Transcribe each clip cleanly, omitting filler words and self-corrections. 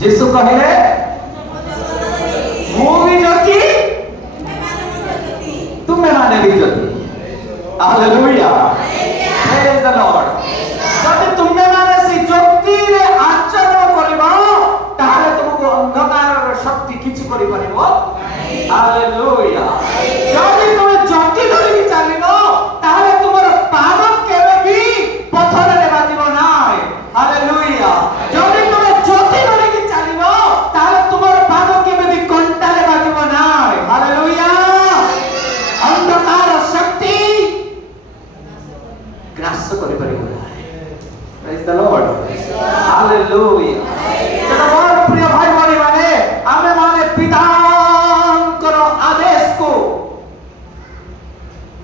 जीसु कहले मु भी ज्योति तुम्हें माने भी Jyoti. Hallelujah, praise the Lord. जब तुम्हें माने से ज्योति रे आचरण करिबो ताले तुमको अंधकार रे शक्ति किछि करि परिबो। हालेलुया, जब तुम ज्योति धरि चलिबो ताले तुमर पाद केबे भी पत्थर रे बाजिबो नाय। हालेलुया, जब तुम ज्योति धरि चलिबो ताले तुमर पाद केबे भी कंटा रे बाजिबो नाय। हालेलुया, अंधकार शक्ति ग्रास करि परिबो नाय। Praise the Lord, hallelujah. तो मोर प्रिय भाई माने आमे माने पितांकर आदेश को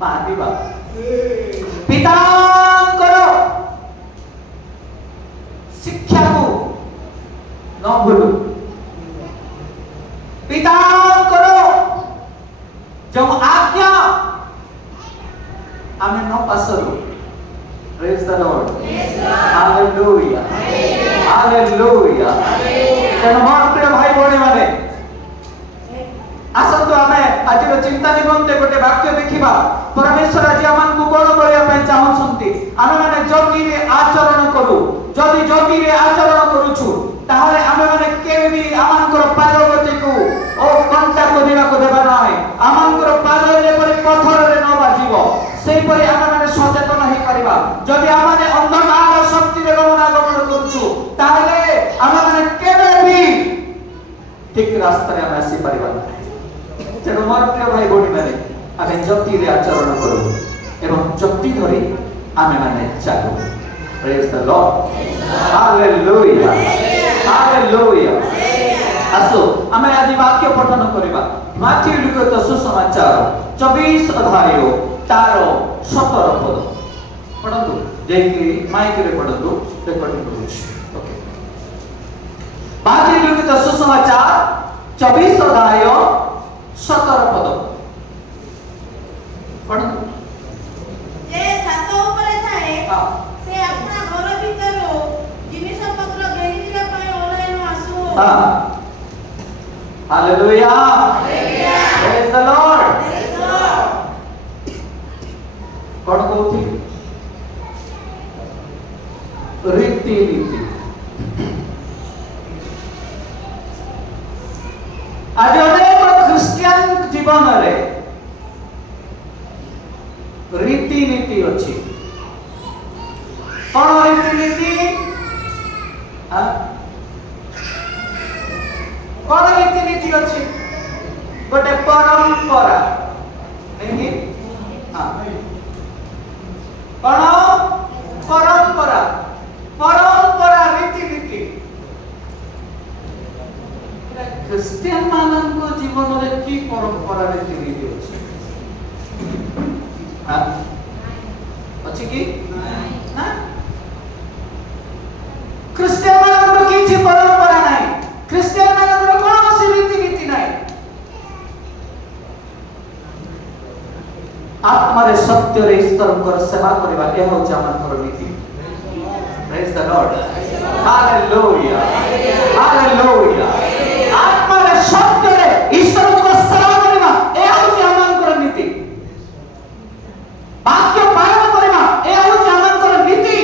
मानिबा, पितांकर शिक्षा को न भूलू, पितांकर जो आज्ञा आमे न पासरू। Praise the Lord. Hallelujah. Hallelujah. तेणु मोर प्रिय भाई भौणी माने आसंतु आमे आज चिंता निमंते गोटे वाक्य देखिबा। परमेश्वर आज आमन को कोन करिया पे चाहछंती आमे माने ज्योति रे आचरण करू। जदि ज्योति रे आचरण करूछु ताहले आमे माने केबी आमनकर पादगति को ओ कंटा को दिना को देबा नाही। आमनकर पाद रे परि पत्थर रे न बाजिबो सेहि परि आमे माने सचेतन हे करिबा। जदि आमे अंधकार शक्ति रे गमनागमन करूछु ताहले आमे माने केबी ठीक रास्ता रे आमे आसी परिबा। तेणु मोर प्रिय भाई भौणी माने आमे ज्योति रे आचरण करू एवं ज्योति धरि आमे माने चालू। Praise the Lord, hallelujah, hallelujah. आसो आमे आज वाक्य पठन करिबा। माथ्यू लिखित सुसमाचार 24 अध्याय तार 17 पद पढନ୍ତୁ। जेकी माइक रे पढନ୍ତୁ, रेकॉर्डिंग करूछु। ओके, माथ्यू लिखित सुसमाचार 24 अध्याय 17 पद पढନ୍ତୁ। जे छात ऊपर थाए से अपना घर भीतर जिनिस पत्र घेरी दिबा पय ऑनलाइन आसु। हां, हालेलुया, प्रेज द लॉर्ड। कोन कहउथि रीति नीति। आज अनेक क्रिश्चियन जीवन रे रीति नीति अछि। कोन रीति नीति? हां, कोन रीति नीति अछि? गोटे परंपरा नहीं। हां, कोन परंपरा? परंपरा रीति नीति क्रिश्चियन मानन को जीवन रे की परंपरा रीति नीति अछि? हां, अछि की ना? क्रिश्चियन मानन को किछि परंपरा नाही। क्रिश्चियन मानन को कोनोसी रीति नीति नाही। आत्मा रे सत्य रे ईश्वर को सेवा करबा ए हो हमर नीति। Praise the Lord, hallelujah, hallelujah. आत्मा रे सत्य रे ईश्वर को सेवा करबा ए हो हमर नीति। वाक्य पालन करबा ए हो हमर नीति।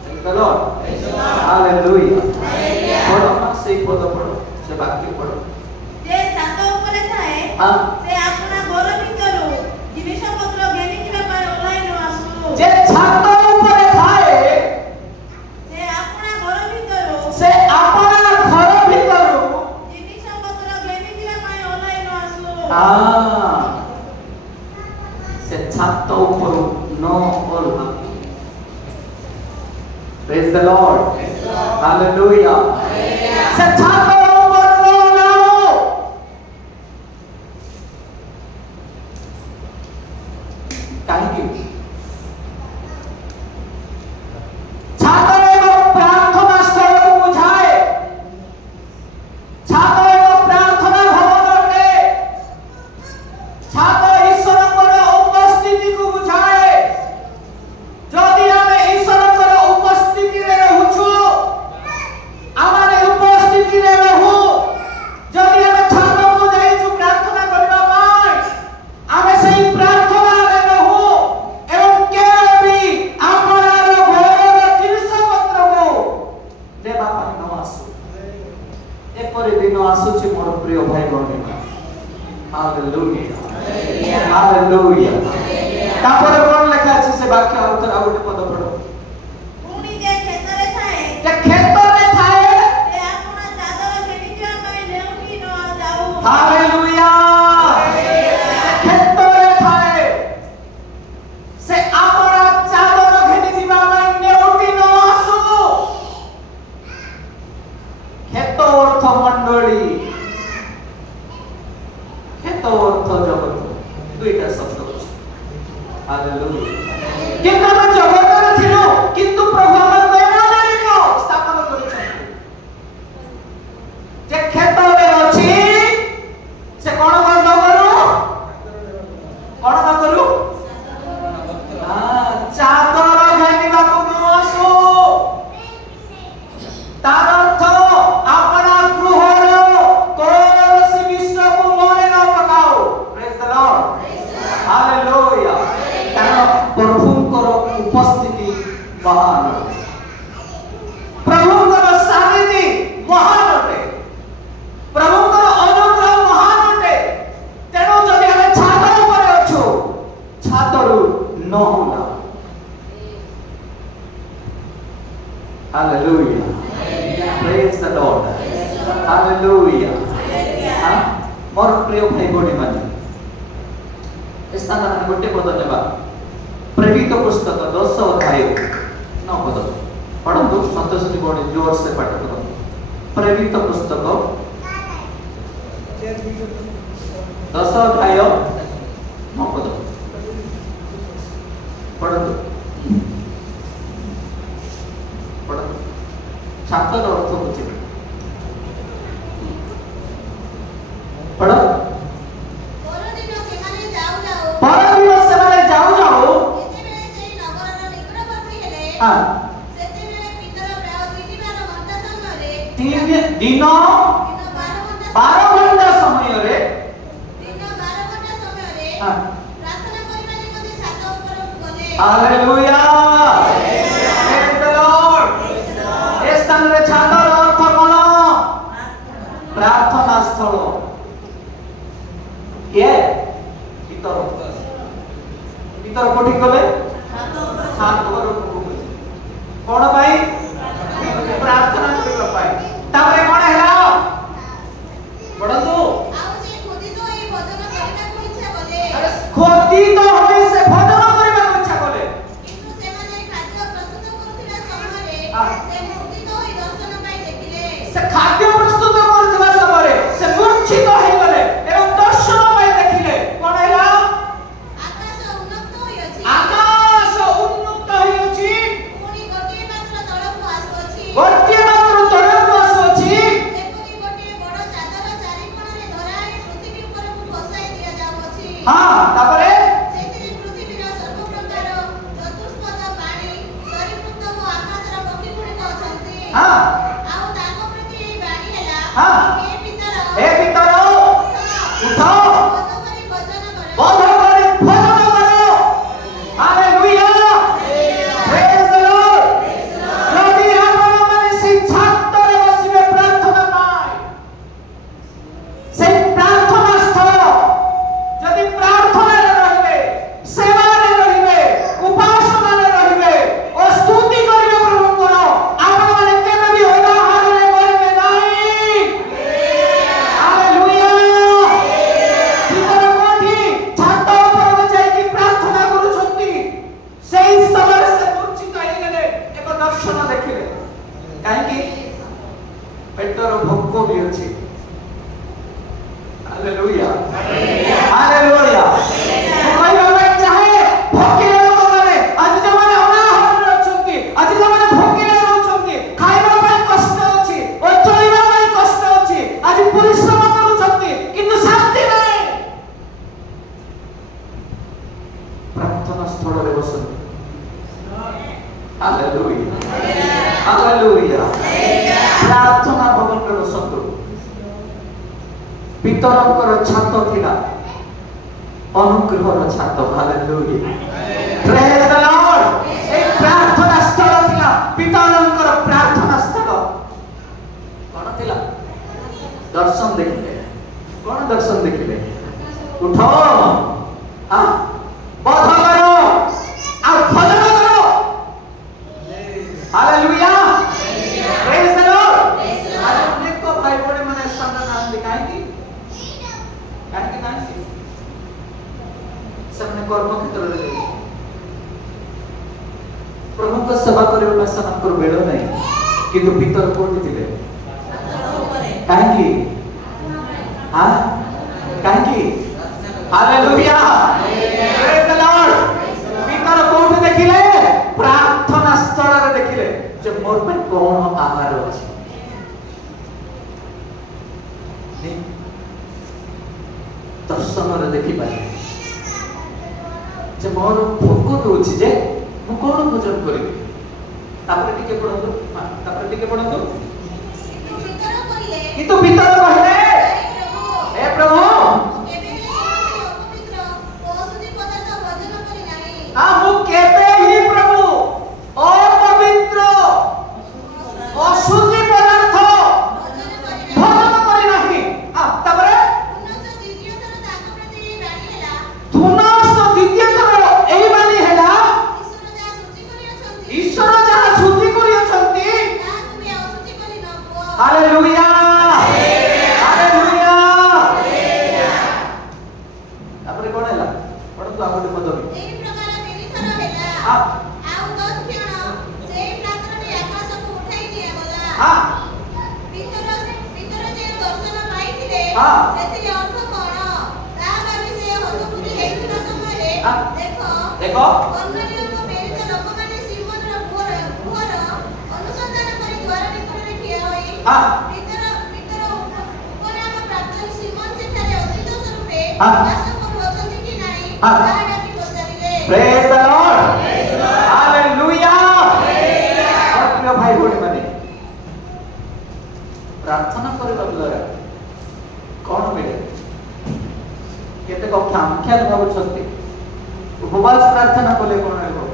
Praise the Lord, hallelujah. पढ़ो ना से पद पढ़ो, से वाक्य पढ़ो। जे छात ऊपर थाए से अपना घर भीतर जिनिस पत्र घेरी दिबा पय ऑनलाइन आसु। जे छात ऊपर थाए से अपना घर भीतर जिनिस पत्र घेरी दिबा पय ऑनलाइन आसु। हां, से छात ऊपर नो ओल्हा। Praise the Lord, hallelujah. से छात ऊपर नो लाओ। काहे की छात एवं प्रार्थना स्थल को बुझाए। छात एवं प्रार्थना भवन अटे। छात ईश्वरଙ୍କର उपस्थिति को बुझाए। जदि आमे ईश्वरଙ୍କର उपस्थिति रे महान अटे प्रभुଙ୍କର सानिध्य महान अटे प्रभुଙ୍କର अनुग्रह महान अटे तेणु जदि हम छात ऊपर अछु छातरू न होला hallelujah praise the Lord hallelujah मोर प्रिय भाई भौणी माने स्थान में गोटे पद नेबा प्रेरित पुस्तक 10 अध्याय 9 पद पढ़ंतु संतोषी भौणी जोर से पाठ करो प्रेरित पुस्तक 10 अध्याय 9 पद पढ़ंतु छात्र अर्थ बुझे पढ़ो परदिन सेमाने जाऊ जाऊ जेतेबेले सेई नगरर निकटवर्ती हेले हां सेतेबेले पितर प्राय 3 घंटा समୟରେ 3 दिन 12 घंटा समୟରେ हां प्रार्थना କରିବା ନିମନ୍ତେ ଛାତ ଉପରକୁ ଗଲେ हालेलुया प्रेज द लॉर्ड ए स्थान रे छातर अर्थ कोन प्रार्थना स्थल ये भीतर भीतर कोठी गले छात उपरକୁ कोन भाई प्रार्थना करबा पाई तापरे कोन हैला पढନ୍ତୁ ଆଉ ସେ ଖୋଦିତ ହୋଇ ଭଜନ କରିବାକୁ ଇଚ୍ଛା କଲେ खोदित होई से भजन କରିବାକୁ इच्छा कले କିନ୍ତୁ ସେମାନେ ଖାଦ୍ୟ ପ୍ରସ୍ତୁତ କରୁଥିବା ସମୟରେ ହଁ। ସେ ମୂର୍ଚ୍ଛିତ ହୋଇ ଦର୍ଶନ ପାଇ ଦେଖିଲେ से खाद्य प्रस्तुत करथिबा समय से मूर्छित होई गले एवं दर्शन पाई देखिले कोन हैला ଆକାଶ ଉନ୍ନତ ହୋଇଅଛି आकाश उन्नत होई अछि ପୁଣି ଗୋଟିଏ ମାତ୍ର ତଳକୁ ଆସୁଅଛି गोटे मात्र तळକୁ आସୁଅछि ଯେପରି ଗୋଟିଏ ବଡ଼ ଚାଦର ଚାରି କୋଣରେ ଧରାଇ ପୃଥିବୀ ଉପରକୁ ଖସାଇ ଦିଆଯାଉଅଛି हां तापरे ସେଥିରେ ପୃଥିବୀର ସର୍ବ ପ୍ରକାର ଚତୁଷ୍ପଦ ପ୍ରାଣୀ ସରୀସୃପ ଓ ଆକାଶର ପକ୍ଷୀଗୁଡ଼ିକ ଅଛନ୍ତି हां ଆଉ ତାଙ୍କ ପ୍ରତି ଏହି ବାଣୀ ହେଲା ହଁ। ହେ ପିତର हे पितर उठो ବୋଧ କରି ଭଜନ କର बोध करे भजन करो हालेलुया प्रेज द लॉर्ड यदि आपण माने से छाତରେ बसिबे प्रार्थना पाए से प्रार्थना स्थल यदि प्रार्थना रे रहिबे सेवा रे रहिबे उपासना रे रहिबे और स्तुति करिबे प्रभुଙ୍କର आपण माने केबे भी उदाहरण रे मरिबे नाही हालेलुया भीतर कोठी छात उपरକୁ ଯାଇକି ପ୍ରାର୍ଥନା କରୁଛନ୍ତି ସେହି ସମୟରେ ସେ ମୂର୍ଚ୍ଛିତ ହେଇଗଲେ ଏକ ଦର୍ଶନ ଦେଖିଲେ କାହିଁକି ପେଟର ଭୋକ ବି ଅଛି ହାଲେଲୁୟା ହାଲେଲୁୟା ମୁଁ କହିବା ପାଇଁ ଚାହେଁ ଭୋକିଲେ ଲୋକମାନେ ଆଜି ଯେଉଁମାନେ ଅନାହାରରେ ଅଛନ୍ତି ଆଜି ଯେଉଁମାନେ ଭୋକିଲେ ରହୁଛନ୍ତି ଖାଇବା ପାଇଁ କଷ୍ଟ ଅଛି ଓ ଚଳିବା ପାଇଁ କଷ୍ଟ ଅଛି ଆଜି ପରିଶ୍ରମ କରୁଛନ୍ତି କିନ୍ତୁ ଶାନ୍ତି ନାହିଁ प्रार्थना स्थल रे बसନ୍ତି हालेलुया हालेलुया प्रार्थना भवन रे बसନ୍ତୁ पितरଙ୍କର छात थिला अनुग्रहर छात हालेलुया प्रेज द लॉर्ड ए प्रार्थना स्थल थिला पितरଙ୍କର प्रार्थना स्थल कोन थिला दर्शन देखिले कोन दर्शन देखिले उठो हां बोध करो और भजन करो हालेलुया प्रेज द लॉर्ड आज अनेक भाई बड़े माने सामने नाम दिखाई की नहीं सबने कर्म क्षेत्र रे जाई प्रभु को सेवा करबा में सनकर बेड़ नहीं किंतु भीतर कोठी दिले काहे की हां काहे की हालेलुया प्रेज द लॉर्ड भीतर कोठी देखिले प्रार्थना स्थल रे देखिले जे मोर पे कोन आहार अछि दर्शन रे देखि पाए जे मोर भोक दोछि जे मु कोन भोजन करिबि तापर टिके पढंतु तापर टिके पढंतु किंतु भीतर कहले हे प्रभु हां मु केबे ही प्रभु और कहते उपवास प्रार्थना कले कौन हो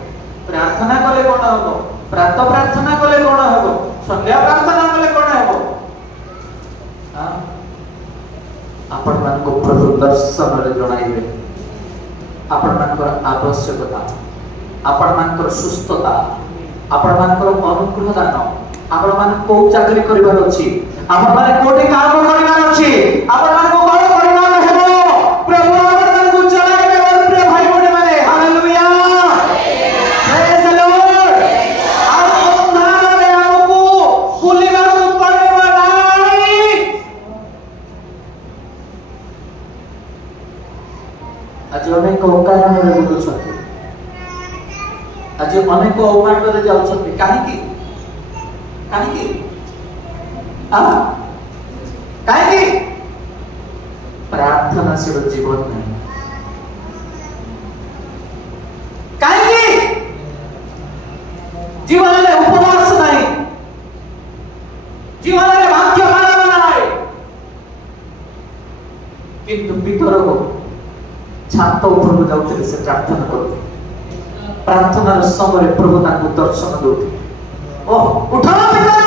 प्रार्थना कले कौन हो प्रातः प्रार्थना कले कौन हो संध्या प्रार्थना कले कौन हो आपण मान को प्रभु दर्शन रे जणाइबे आपण मान को आवश्यकता आपण मान को सुस्थता आपण मान को अनुग्रह दान आपण मान को चाकरी करिवार अछि आपण मान कोठी काम करिवार अछि आपण मान को कोन परिमाण हेबो प्रभु आपण मान को चलाइबे और प्रिय भाई बहन माने हालेलुया प्रेज द लॉर्ड आ अंधार रे हमकु बुलिबा को पड़िबा नाही आज अनेक कारण रे बुलुछथि आज अनेक अवमाट रे जाउछथि काहे की प्रार्थना से जीवन नहीं कहीं जीवन में उपवास नहीं जीवन में भाग्य मानना नहीं किंतु भीतर को छात ऊपर को जाउते से प्रार्थना करते प्रार्थना समय प्रभु ताको दर्शन देते ओ उठो भीतर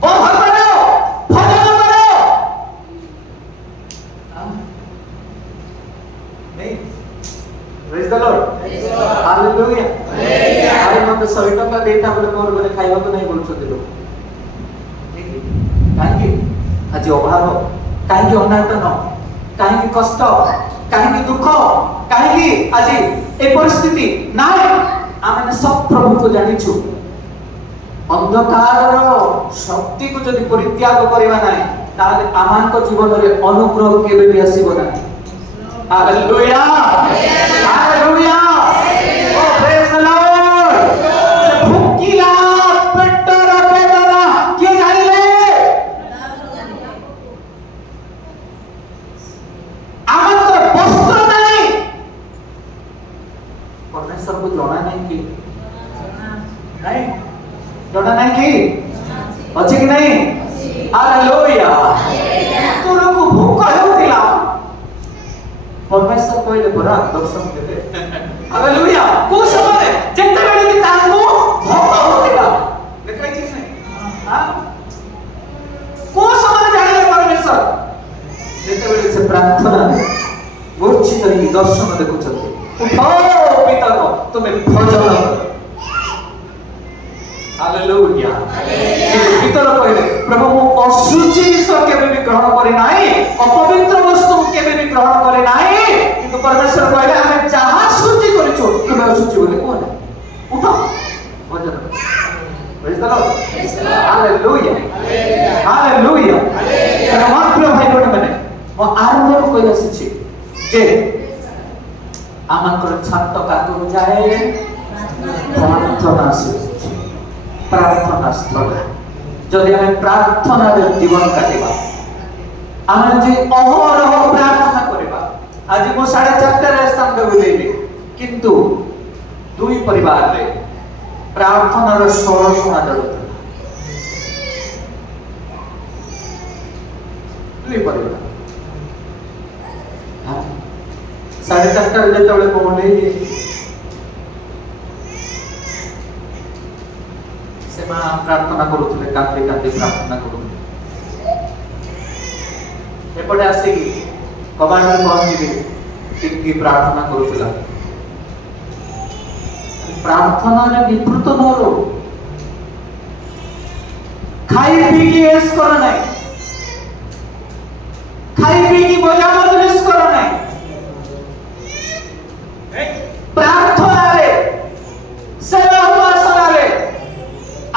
बहुत करो भजन करो नहीं प्रेज द लॉर्ड हालेलुया अरे मते 100 टका देता बोले मोर बोले खाइबा को नहीं बोलछथि लोग काहे आज अभाव काहे अनाटन काहे कष्ट काहे दुख काहे आज ए परिस्थिति नाही आमे सब प्रभु को जानिछु अंधकार शक्ति को जदि परित्याग करबा नाही ताले आमान को जीवन रे अनुग्रह केबे भी आसीबो नाही hallelujah hallelujah oh praise the Lord से भूखिला पेटर वेदना के जानिले आमान तो वस्त्र नाही परमेश्वर को जाना नहीं कि नहीं जोड़ा नहीं कि अच्छी कि नहीं हालेलुया तुरो को भूख हेउतिला परमेश्वर कहले बरा दर्शन देले हालेलुया को समय जेते बेले कि तांको भूख होतिला देखै छी नहीं हां को समय जानिले परमेश्वर जेते बेले से प्रार्थना मूर्छित होई दर्शन देखुछथि उठो पिता तुम्हें भजन हालेलुया भीतर कहले प्रभु मु अशुचि विषय केबे भी ग्रहण करे नाही अपवित्र वस्तु केबे भी ग्रहण करे नाही किंतु परमेश्वर कहले हमें जहां शुचि करिछो तुम अशुचि बोले कोन उठो भजन praise the Lord hallelujah hallelujah मात्र भाई बहन माने मो आरंभ कहि आसी जे आमाकर छात काकु जाए प्रार्थना से प्रार्थना स्थल जदि हमें प्रार्थना रे जीवन काटिबा हमें जे अहरह प्रार्थना करबा आज मो 4:30 रे स्थान दे बुलेली किंतु दुई परिवार रे प्रार्थना रो स्वर सुना जाउता दुई परिवार 4:30 रे जेतबे पहुंचले सेमा प्रार्थना करूथले कांते कांते प्रार्थना करूथले एपटे आसी कमांड में पहुंची टिकी प्रार्थना करूथला प्रार्थना रे विपृत न हो खाई पी के ऐस करो नहीं खाई पी की मजा मजलिस करो नहीं प्रार्थना रे सेवा उपासना रे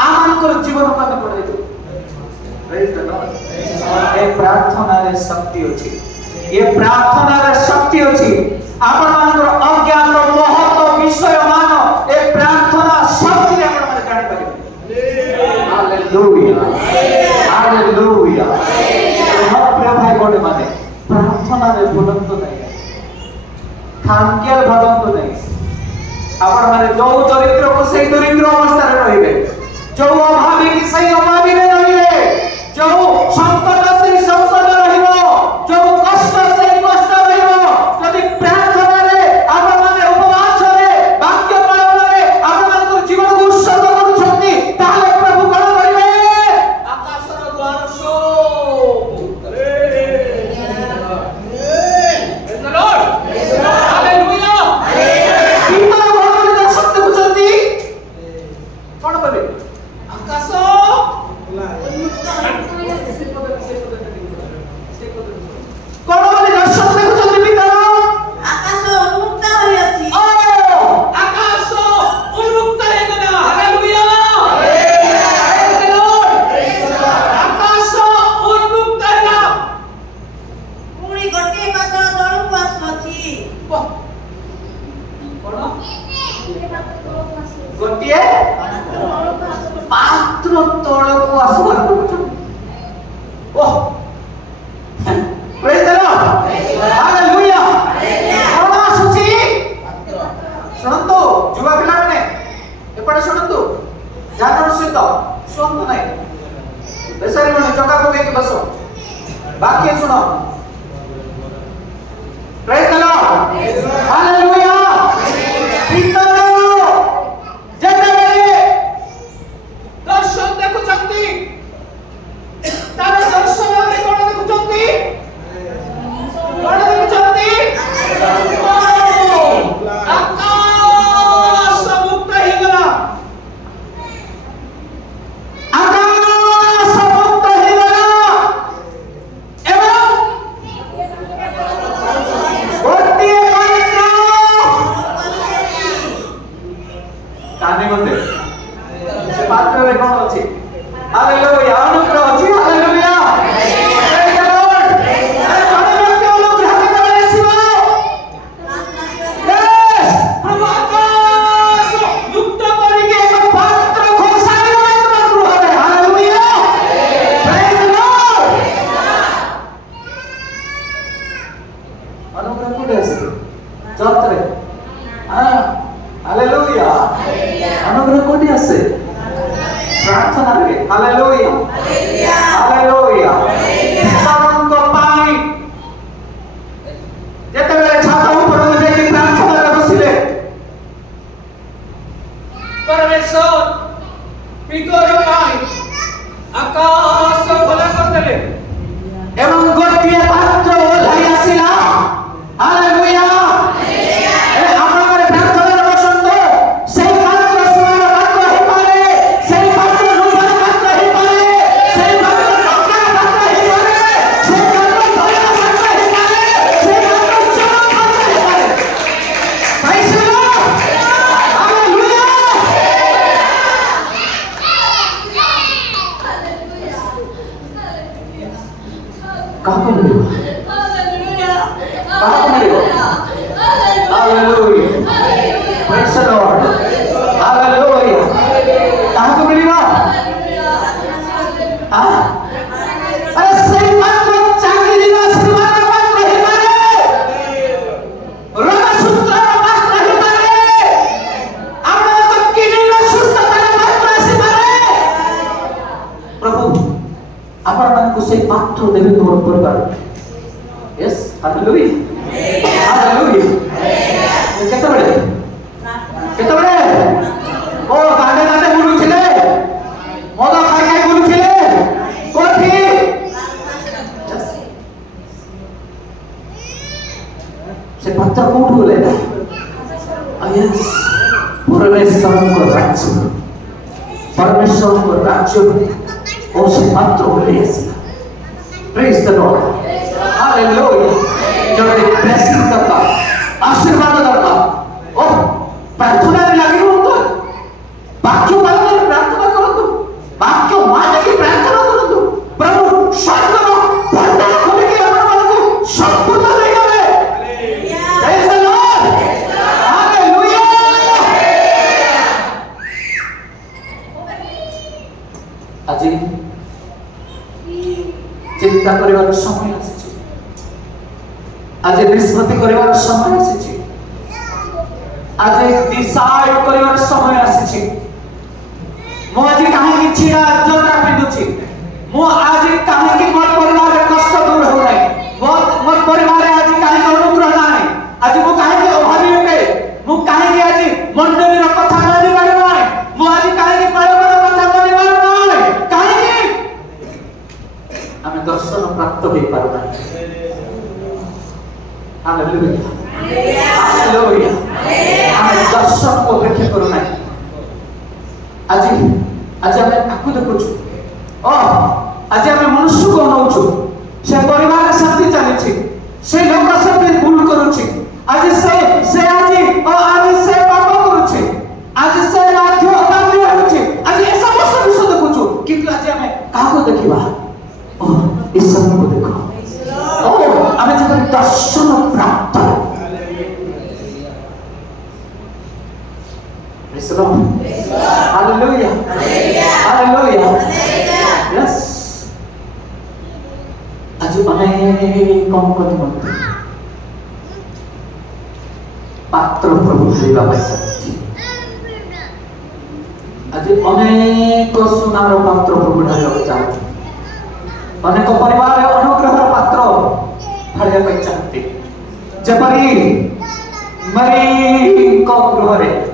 आमान को जीवन पाने पड़े प्रेज द लॉर्ड ये प्रार्थना रे शक्ति अछि ये प्रार्थना रे शक्ति अछि आपण मानकर अज्ञान रो महत्व विषय मान ए प्रार्थना शक्ति रे आपण माने जानि पारिबे हालेलुया हालेलुया हम प्रिय भाई बहन माने प्रार्थना रे भूलंत नहीं खामकियाल भागंत नहीं आपण माने जो दरिद्र को सही दरिद्र अवस्था रे रहिबे जो अभावी की सही अभावी रे रहिबे जो संकट से संकट रहिबो जो कष्ट से कष्ट रहिबो यदि प्रार्थना गोटे पात्र तळको आसबार करूछन ओह प्रेज द लॉर्ड हालेलुया कोन आसुची सुनंतु जुवा पिला माने एपडे सुनंतु जानर सहित सुनंतु नाही बेसारी माने चका पके के बसो बाकी सुनो प्रेज द लॉर्ड हालेलुया पितरो जेतेबेले दर्शन देखुचंती तार दर्शन रे कोन देखुचंती आकाश मुक्त ही गला एवं गोटे काने बोलते से पात्र रे कोन अछि हालेलुया अनुग्रह अछि हालेलुया अनुग्रह कोटी आसे प्रार्थना रे हालेलुया हालेलुया सबन को पानी जेते बेले छाता ऊपर जे की प्रार्थना रे बसिले परमेश्वर पितोर पानी आकाश खोला कर देले एवं गोटिए पात्र ओलाई आसिला हालेलुया परमेश्वर को राज्य और से पात्र हो ले प्रेज द लॉर्ड हालेलुया जब ब्लेसिंग करता आशीर्वाद करता ओ प्रार्थना रे लागि हो वाक्य पालन प्रार्थना करतो वाक्य माने की प्रार्थना करतो प्रभु स्वर्ग भंडार खोल के हमर मन को संपूर्ण दे गए प्रेज द लॉर्ड हालेलुया আজি चिंता करिवार समय आसी आज निष्पत्ति करिवार समय आसी आज डिसाइड करिवार समय आसी मो आज काहे कि छिड़ा जोटा पिंदुछि मो आज काहे कि मोर परिवार रे कष्ट दूर हो नै मोर परिवार रे आज काहे कि अनुग्रह नै आज मो काहे कि अभावी होके मो काहे कि आज मंडली रो कथा मानि पारे नै मो आज काहे कि परिवार रो कथा मानि पारे नै काहे कि हमें दर्शन प्राप्त होई पारो नै हालेलुया हालेलुया हमें दर्शन को देखे करो नै आज हमें आकु देखुछु ओ आज हमें मनुष्य को नौछु से परिवार शांति चली से लोक से भूल करूछि आज से आज से पाप करूछि आज से माध्य अपाध्य होछि आज ए समस्त विषय देखुछु किंतु आज हमें काहा को देखिबा ओ ईश्वर को देखो ओ हमें जब दर्शन प्राप्त ईश्वर Hallelujah. Hallelujah. Yes. आज अनेक कौन मंत्री पात्र प्रभु देवा पाई आज अनेक सुनार पात्र प्रभु ढालिया चाहते अनेक परिवार अनुग्रह पात्र ढालिया पाई चाहते जपरी मरी गृह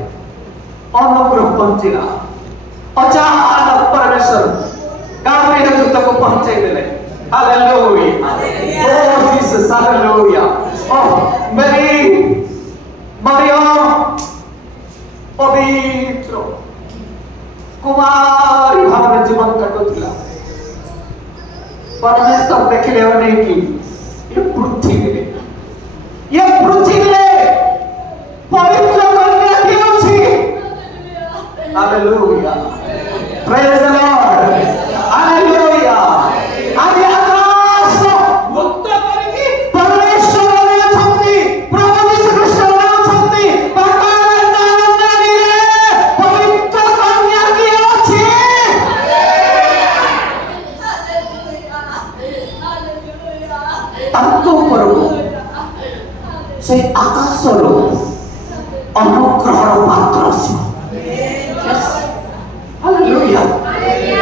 अनुग्रह पहुंचला अचानक परमेश्वर गाब्रिएल दूत को पहुंचाई देले हालेलुया ओह जीसस हालेलुया ओह मरियम पवित्र कुमारी भाव जीवन काटुला परमेश्वर देखिले नहीं कि ये पृथ्वी पवित्र कन्या की अछि hallelujah praise the Lord hallelujah आज आकाश मुक्त करके परमेश्वर ने छंदी प्रभु यीशु ख्रीष्ट ने छंदी पकानंद रे पवित्र कन्या की अछि ताको करो से आकाश रो अनुग्रह पात्र अछि hallelujah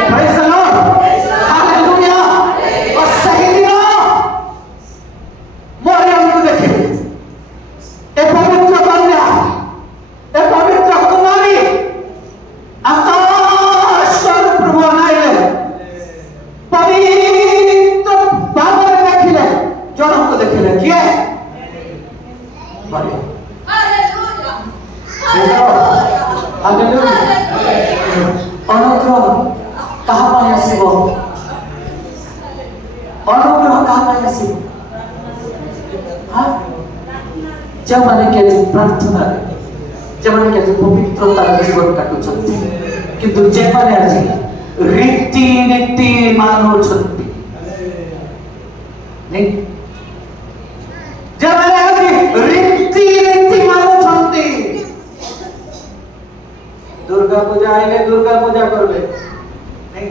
praise the Lord hallelujah और सही दिन मरियम को देखे ए पवित्र कन्या ए पवित्र कुमारी आकाश प्रभु आनाइले पवित्र भाव देखिले जन को देखिले किए मरियम हालेलुया अनुग्रह कहाँ पाई आसीबो अनुग्रह कहाँ पाई आसीबो हां जब माने के प्रार्थना जब माने के पवित्रता जीवन काटु छथि किंतु जे माने आज रीति मानो छथि नहीं जब माने आज रीति मानो छथि दुर्गा पूजा आइले दुर्गा पूजा करबे नहीं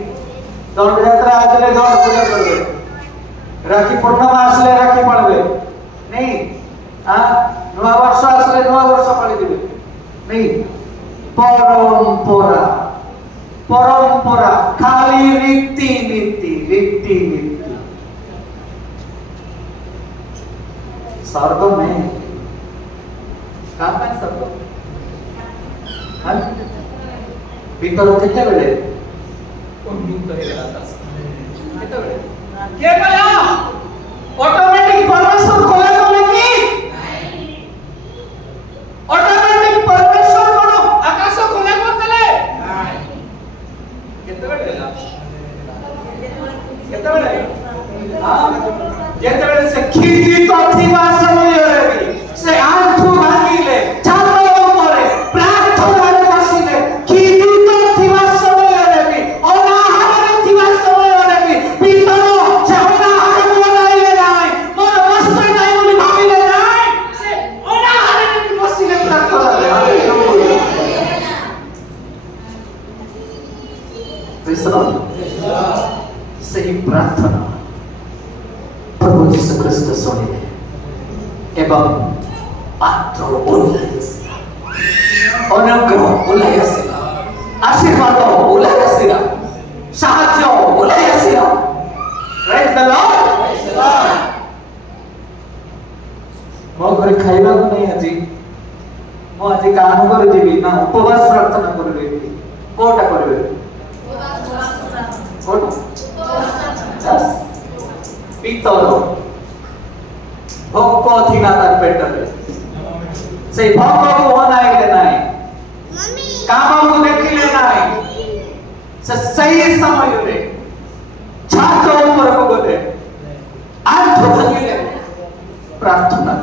दंड यात्रा आइले दंड पूजा करबे राखी पूर्णिमा आसले राखी पड़बे नहीं हां नवा वर्ष आसले नवा वर्ष पाली दिबे नहीं परंपरा खाली रीति स्वर्ग में काम है स्वर्ग हां भीतर केते बेले उन्नीत हेला दास केते बेले के कला ऑटोमेटिक परमेश्वर खोला बोले की नहीं ऑटोमेटिक परमेश्वर कोन आकाश खोला कर देले नहीं केते बेले हां जेते बेले से खीजी तो थिबा समय रे से आंखु भागिले छातो ऊपर प्रार्थना रे बसिले खीजी सही प्रार्थना प्रभु यीशु ख्रीष्ट सुनिले एवं पात्र अनुग्रह ओलाई आसिला आशीर्वाद ओलाई आसिला साहाय्य ओलाई आसिला प्रेज द लॉर्ड मो घरे खाइबा को नहीं आज मो आज काम कर जीवी ना उपवास प्रार्थना करबे कोटा करबे कोटा यस पितल भोक थिला तार पेटरे से भोक को अनाइले नाही काम को देखिले नाही से सही समय रे छात ऊपर को गले आंख भागिले प्रार्थना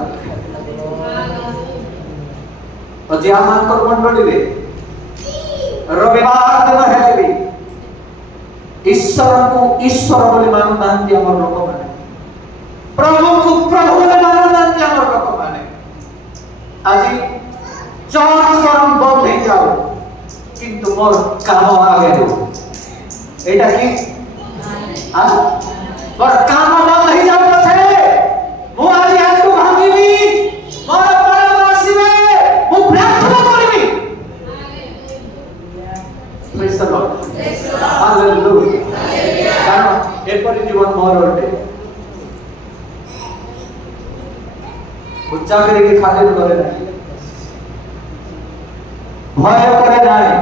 तो जे आमांकर मंडली रे रविवार दिन हेली ईश्वर को ईश्वर बोली मानु नांती हमर लोक माने प्रभु को प्रभु बोली मानु नांती हमर लोक माने आज चर्च करम बंद हो जाओ कि किंतु मोर काम आगे दो एटा की हां मोर काम बंद नहीं जाऊ पछे मु आज आंतु भांगीबी मोर प्राण आसीबे मु प्रार्थना करबी प्रेज द लॉर्ड हालेलुया कारण एपरि जीवन मोर अटे उच्चाकरी के खातिर करे नहीं भय करे नहीं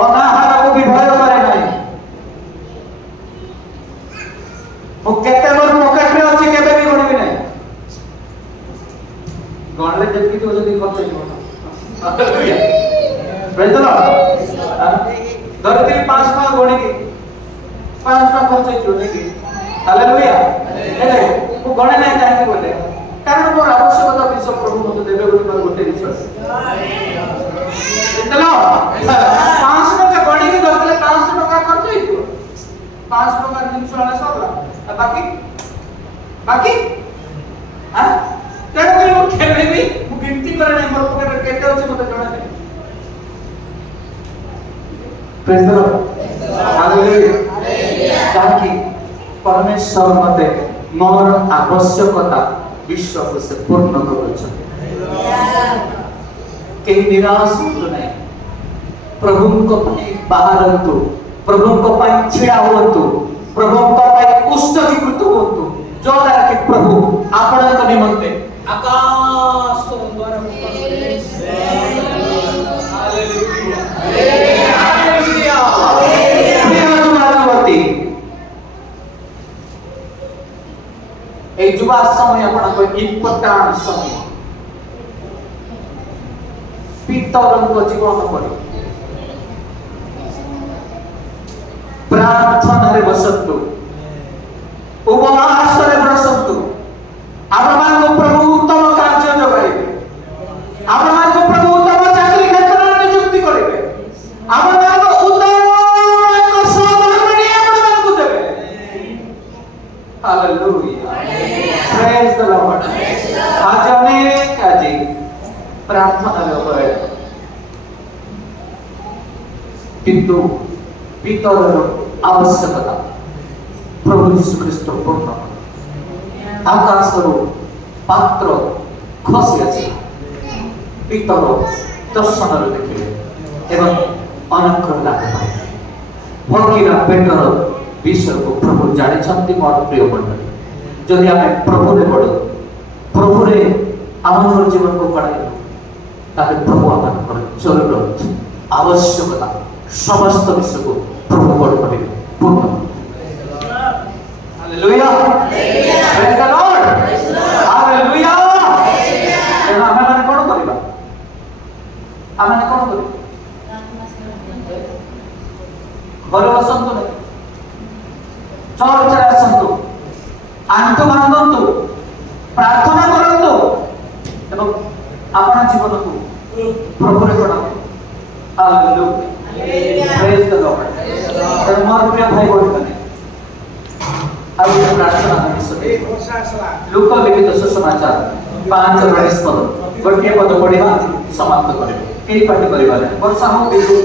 अनाहार को भी भय करे नहीं वो केते मोर पॉकेट में अछि केबे भी गणबी नहीं गणले जति तो जति खर्च हो हालेलुया प्रेज द लॉर्ड धरती 5 माह गणी के 5 माह खर्च हो नहीं हालेलुया हेले वो गणे नहीं काहे बोले कारण मोर आवश्यकता विषय प्रभु मते देबे बोली मोर गोटे विश्वास चलो 500 टका गणी के दरले 500 टका खर्च होइतो 500 टका जिनिस वाला सब बाकी हां तेरे को मोर खेबे भी मु गिनती करे नहीं मोर पॉकेट केते अछि मते जणा नहीं प्रेज द लॉर्ड हालेलुया ताकि परमेश्वर मते मोर आवश्यकता विश्व को से पूर्ण कर के निराश हो नहीं प्रभु को पई बाहर तो प्रभु को पई छिड़ा होतु प्रभु को पई उष्टीकृत होतु जो द्वारा कि प्रभु आपण को निमंते आकाश तो द्वारा हालेलुया हालेलुया हालेलुया एक जुबा समय अपना कोई इम्पोर्टेंट समय पितरन को जीवन पर प्रार्थना रे बसंतु उपवास रे बसंतु आपण को प्रभु उत्तम कार्य जगाइबे आपण को प्रभु उत्तम चाकरी क्षेत्र में नियुक्ति करिवे आपण को उत्तम एक सहधर्मिणी आपण को देबे हालेलुया प्रेज द लॉर्ड आज अनेक आजी प्रार्थना रे होय किंतु पितर आवश्यकता प्रभु यीशु ख्रीष्ट पूर्ण आकाश रो पात्र खसी अछि पितर दर्शन रे देखिले एवं अनंत लाभ पाए भकीरा पेटर विषय को प्रभु जाने छंती मोर प्रिय मंडली जदि आमे प्रभु रे बड़ प्रभु रे आमर जीवन को कड़ाई ताके प्रभु आमन कर चरित्र आवश्यकता समस्त विषय को प्रभु बड़ करे पूर्ण hallelujah praise the Lord hallelujah एना आमे माने कोन करिबा आमे कोन करिबा घर बसंतु नहीं चर्च रे आसंतु आंतु बांधंतु प्रार्थना करंतु एवं अपना जीवन को प्रभु रे बनाओ हालेलुया प्रेज द लॉर्ड तर मोर प्रिय भाई बहन माने अब ये प्रार्थना में सके लूका लिखित सुसमाचार 5:19 पद गोटे पद पढ़िबा समाप्त करिबो केही पाठ करिबा वर्षा हो बिजु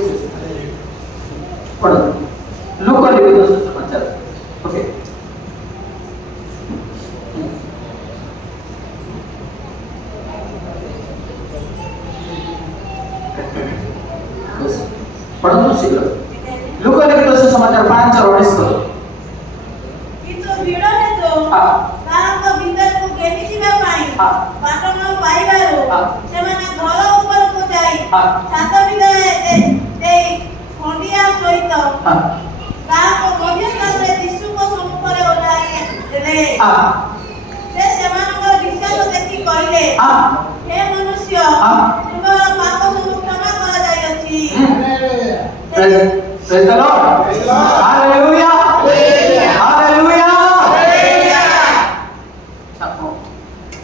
पढ़ लूका लिखित सुसमाचार ओके पढ़ो शीघ्र लूका लिखित सुसमाचार 5:19 पद किंतु भीड़ है तो तारक बिंदर को गेनी जीवा पाई बाटन पाइबारो से माने घर ऊपर को जाई छात बिंदे ए खंडिया सहित ता को मध्य स्थान रे यीशु को सम्मुख रे ओढ़ाई देले से मानकर विश्वास देखि कहले हे मनुष्य तुमरा पाप सब क्षमा करा जाय अछि praise the Lord hallelujah hallelujah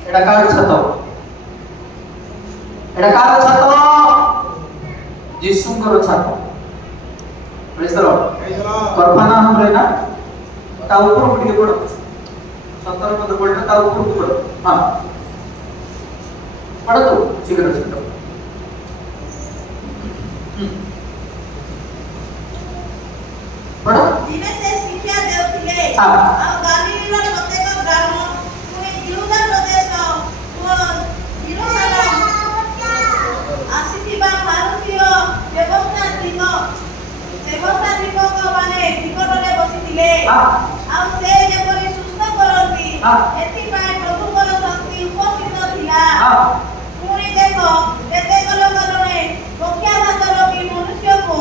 Etah car छत यीशुଙ୍କର छत प्रेज द लॉर्ड करफाना हम रे ना ता ऊपर उठी पड़ो 17 पद पढ़ना ता ऊपर पढ़ो हां पढ़ो तो शीघ्र शीघ्र पढ़ो दिने से शिक्षा देउथिले हाँ। आ गालीलर प्रत्येक ग्राम पुनी यहूदा प्रदेश ओ यरूशलेम आसीथिबा फारुसियो व्यवस्थाधिक माने निकटरे बसिथिले हाँ। आ से जेपरि सुस्थ करंती हाँ। एथि पाए प्रभुकर शक्ति उपस्थित थिला हाँ। पुनी देखो प्रत्येक लोक जने पक्षाघात रोगी मनुष्य को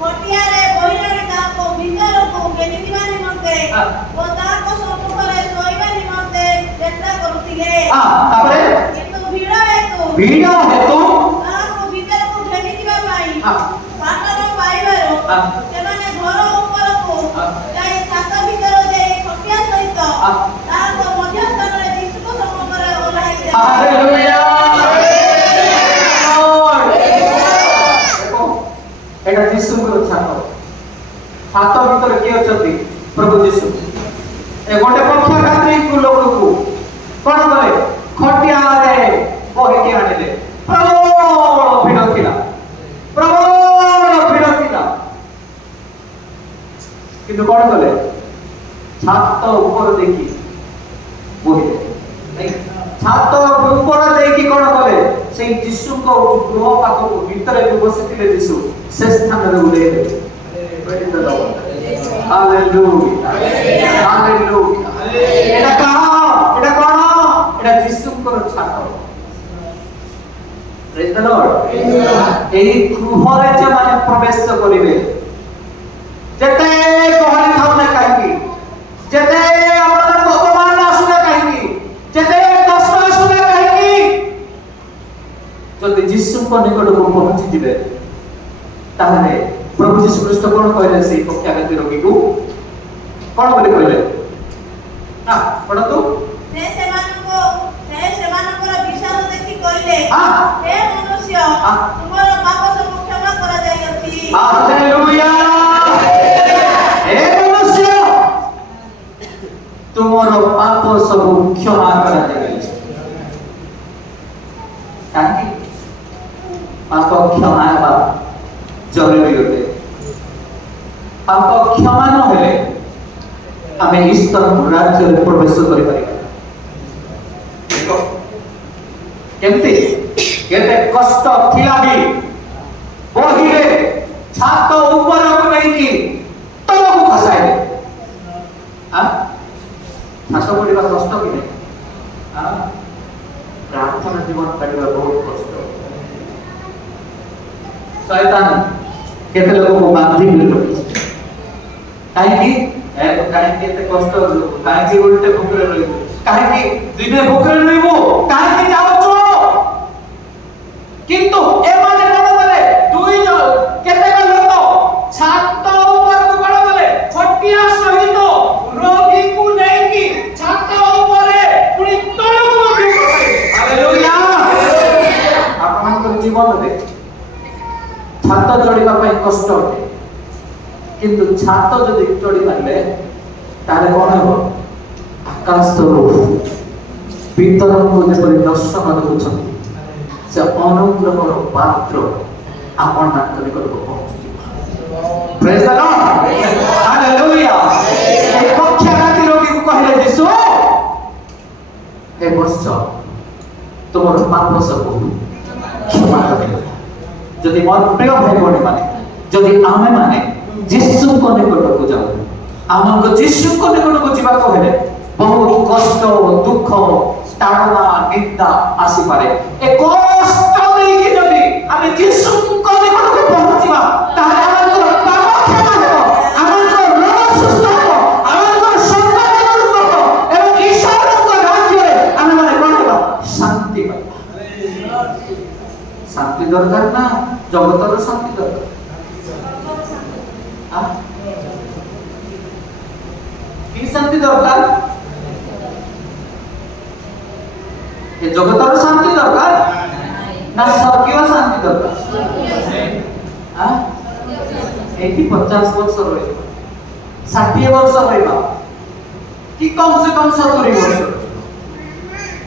खटियारे बहिरे ताको भीतर को गेनिदिबा निमंते हाँ। ओ ताको सम्मुखरे सोइबा निमंते चेष्टा करुथिले तापरे किंतु भीड़ भीड़ हेतु ताको भीतर को गेनिदिबा पाई हाँ। बाटन पाइबारो हाँ। सेमाने घर ऊपर को हाँ। जाई छात भीतर जे खटिया सहित हाँ। ताको मध्य स्थानरे यीशु को सम्मुखरे ओलाइ दे हालेलुया देखो एटा यीशु को छातो छातो भीतर के अछती प्रभु यीशु ए गोटे पक्षाघाती को लोक को कोन करे खटिया रे बहि के आनिले प्रभु भीड़ थिला किंतु कोन कले छात ऊपर देखि बहिले नहीं छात ऊपर देखि कोन कले से यीशु को गृह पाख को भीतर जो बसिथिले यीशु से स्थान रे उले हालेलुया हालेलुया एटा कहा एटा कोन एटा यीशु को छात प्रेज द लॉर्ड एही गृहरे जे माने प्रवेश करिवे जेते गहली थाउ ना काहेकि जेते अपन भगवान आसुना काहेकि जेते कष्ट आसुना काहेकि जदि यीशु को निकट को पहुंची जिवे ताहले प्रभु यीशु ख्रीष्ट कोन कहले से पक्षाघाती रोगी को कोन बोले कहले हां पढ़ तू से सेमानकर विषाद देखि कहले हां हे मनुष्य तुमर पाप सब क्षमा करा जाय अछि हालेलुया हे मनुष्य तुमर पाप सब क्षमा करा जाय अछि ताकि पाप क्षमा हेबा जरूरी होते पाप क्षमा न हेले आमे ईश्वर राज्य में प्रवेश करि परिबा देखो केमती केते कष्ट थिला भी बहिरे छात ऊपर को नहीं की तलो को खसाए दे हां छात पड़िबा कष्ट कि नहीं हां प्रार्थना जीवन काटिबा बहुत कष्ट शैतान केते लोग को बांधी के रखी काहे कि काहे कि एते कष्ट काहे कि उल्टे भूखरे रहिबो काहे कि दिने भूखरे रहिबो काहे कि जाउछो किंतु ए माने कोन बोले दुई जो केते लोक छात ऊपर को कोन बोले खटिया सहित रोगी को नहीं कि छात ऊपर पुनी तळो को भी बसाई हालेलुया आपन जीवन दे छात चढ़िबा पई कष्ट होते किंतु छात जदि चढ़ी पाले ताले कोन हो आकाश तो भीतर को जेपरि दर्शन देखुछन से अनुग्रहर पात्र आपन नातरी को पहुंची प्रेज द लॉर्ड हालेलुया ए पक्षाघाती रोगी को कहले यीशु हे वर्ष तुमर पाप सब क्षमा कर दे जदि मोर प्रिय भाई बहन माने जदि आमे माने यीशु को निकट को जाऊ हमको यीशु को निकट को जीवा को हेले बहुत कष्ट दुख ताड़ना निंदा आसी पारे ए कष्ट देई कि जदि आमे यीशु को निकट को पहुंचीबा ताले हमको पाप क्षमा हेबो हमको रोग सुस्थ हेबो हमको संकट दूर हेबो एवं ईश्वर को राज्य रे आमे माने कोन हेबो शांति पाइबा शांति दरकार ना जगतर शांति दरकार की शांति दरकार ये जगतर शांति दरकार ना स्वर्गीय शांति दरकार हां एठी 50 वर्ष रहे 60 वर्ष रहबा कि कम से कम 70 वर्ष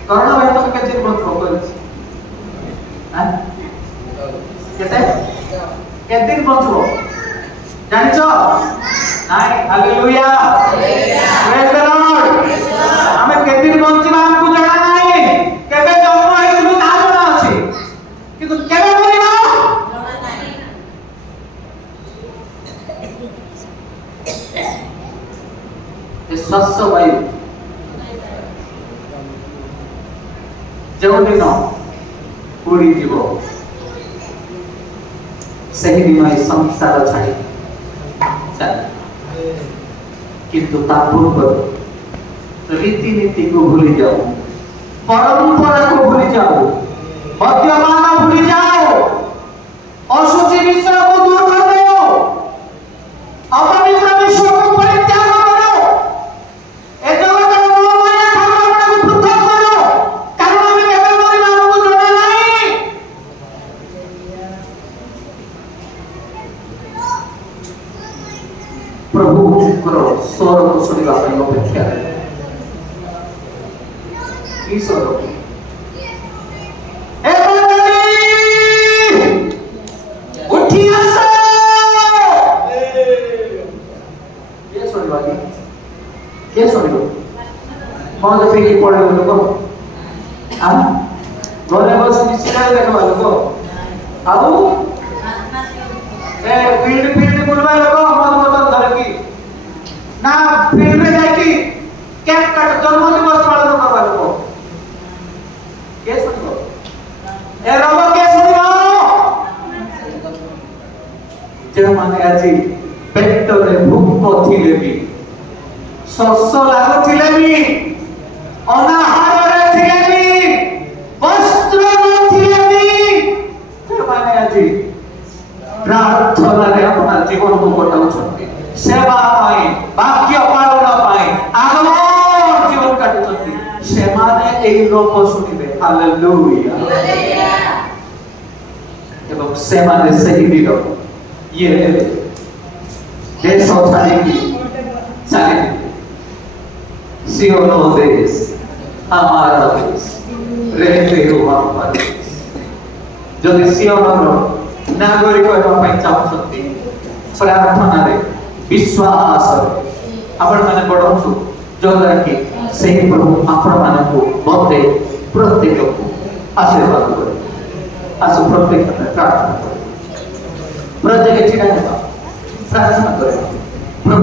कर्ण भाई तुम केते वर्ष हो गए हां केते କେତେ ଦିନ ବଞ୍ଚିବ ଜାଣିଛ ନାଇଁ ହାଲେଲୁୟା ପ୍ରେଜ୍ ଦ ଲର୍ଡ ଆମେ କେତେ ଦିନ ବଞ୍ଚିବା ଆମକୁ ଜଣା ନାହିଁ କେବେ ଜନ୍ମ ହେଇଥିଲୁ ତାହା ଜଣା ଅଛି କିନ୍ତୁ କେବେ ମରିବା ଜଣା ନାହିଁ ଏ ଶ୍ୱାସ ବାୟୁ ଯେଉଁ ଦିନ ଉଡ଼ିଯିବ ସେହି ଦିନ ଏ ସଂସାର ଛାଡ଼ି किंतु रीतिनीति को भूली जाओ परंपरा को भूली जाओ मद्यपान भूली जाओ अशुचि विषय को दूर कर दो अपवित्र विषय को परित्याग करो ए जगत में मोहमाया ठाकुर को पृथक करो कारण हमें केवल मरिबा हमको जଣା नहीं प्रभु स्वर को सुनिबा ପାଇଁ ଅପେକ୍ଷା की स्वर ए उठी आस ये सुनिबा के सुनिबो कौन पे की पड़े लोग आ घरे बस सिनेमा देखबा लोग आउ ए फील्ड फील्ड बुलवा लोग मत मत धर की ना फील्ड में जाके केक काट जन्म दिवस पालन करबा लोग के सुनिबो ए रब के सुनिबो जे माने आजी पेट रे भूख थिले भी शोष लागुथिले भी अनाहार रे थिले भी वस्त्र नथिले भी जे माने आजी प्रार्थना रे अपना जीवन को कटाउछथि सेवा पाई वाक्य पालन पाई आगमन जीवन काटुछथि से माने एई लोक सुनिबे हालेलुया एवं से माने सही दिलो ये देश छाड़ी चले सियोन देश हमारा देश रहते हो हमारे देश जदि सियोन नागरिक होगा ପାଇଁ ଚାହୁଁଛନ୍ତି ପ୍ରାର୍ଥନାରେ ବିଶ୍ୱାସରେ ଆପଣମାନେ ବଢ଼ନ୍ତୁ ଯଦ୍ୱାରା କି ସେହି ପ୍ରଭୁ ଆପଣମାନଙ୍କୁ ମୋତେ ପ୍ରତ୍ୟେକକୁ ଆଶୀର୍ବାଦ କରିବେ ଆସୁ ପ୍ରତ୍ୟେକ ପ୍ରାର୍ଥନା କର ପ୍ରତ୍ୟେକ ଛିଡ଼ା ହେବା ପ୍ରାର୍ଥନା କରିବା